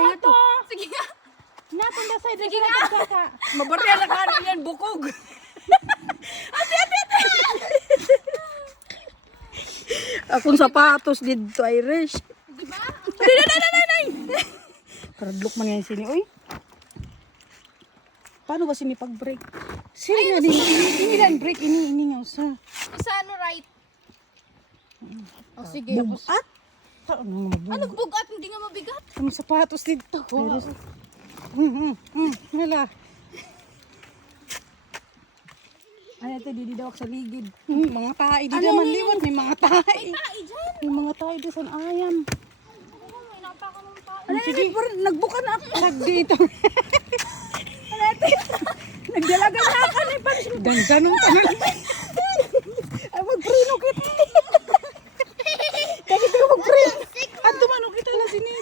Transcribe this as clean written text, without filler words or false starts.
nga to. Sige nga. Natanda sa Sige nga. Mabarya na kanin yan, bukog. Akong sapatos dito, Irish. Diba? Karadlok man yan sini, oy. Paano ba sini pag-break? Sini nga din. Ini lang break, ini nga sa. Isa ano right? O sige. Bugat? Ano nga Ano bugat? Hindi nga mabigat. Ang sapatos dito. Irish. Hala. Ano ito, dididawak sa ligid. Mga tae, di naman liwat. May mga tae. Ay, dyan. May mga tae doon sa ayam. Ako, may napaka ng tao. Ano, sige, nagbuka na ako. Nag dito. Nagdalaga na ako. Ganun ka na.